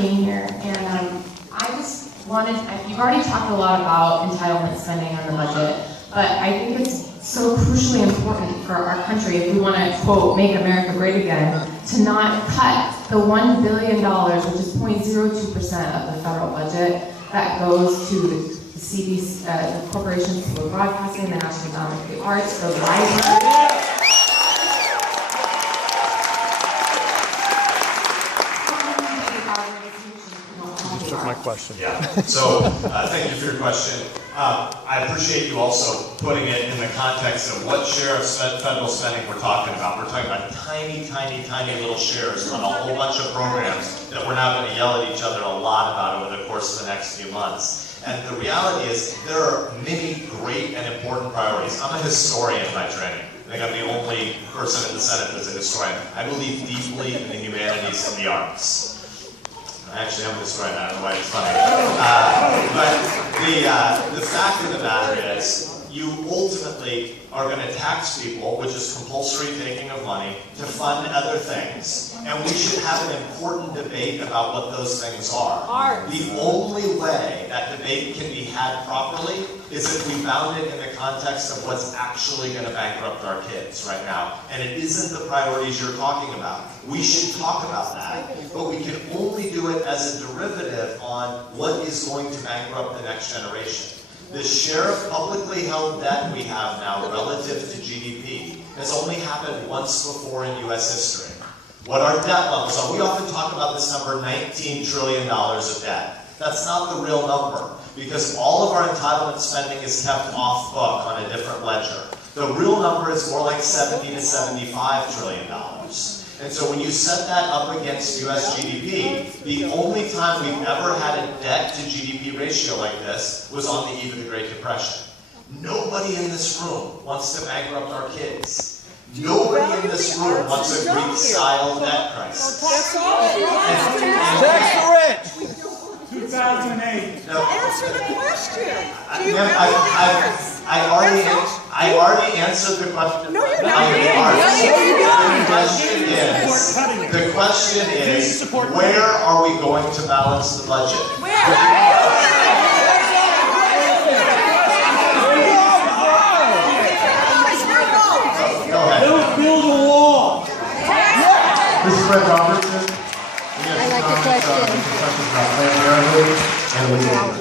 being here. And I just wanted, you've already talked a lot about entitlement spending on the budget, but I think it's so crucially important for our country, if we want to, quote, make America great again, to not cut the $1 billion, which is 0.02% of the federal budget, that goes to the CBC, the Corporation for Broadcasting, the National Endowment for the Arts, the library. My question. Yeah, so thank you for your question. I appreciate you also putting it in the context of what share of federal spending we're talking about. We're talking about tiny, tiny, tiny little shares on a whole bunch of programs that we're now going to yell at each other a lot about over the course of the next few months. And the reality is there are many great and important priorities. I'm a historian by training. I think I'm the only person in the Senate who's a historian. I believe deeply in the humanities and the arts. Actually, I'm just right now, I don't know why it's funny. But the fact of the matter is, you ultimately are going to tax people, which is compulsory taking of money, to fund other things. And we should have an important debate about what those things are. The only way that debate can be had properly is if we bound it in the context of what's actually going to bankrupt our kids right now. And it isn't the priorities you're talking about. We should talk about that, but we can only do it as a derivative on what is going to bankrupt the next generation. The share of publicly held debt we have now relative to GDP has only happened once before in US history. What our debt levels are, we often talk about this number, $19 trillion of debt. That's not the real number, because all of our entitlement spending is kept off book on a different ledger. The real number is more like $70 to $75 trillion. And so when you set that up against US GDP, the only time we've ever had a debt to GDP ratio like this was on the eve of the Great Depression. Nobody in this room wants to bankrupt our kids. Nobody in this room wants a Greek-style debt crisis. Tax the rich! 2008. No. Answer the question. I already answered the question. No, you're not. not. The question is, where are we going to balance the budget? Where? Go ahead. Build a wall. This is Fred Robertson. I like the question. Questions about Planned Parenthood and legal.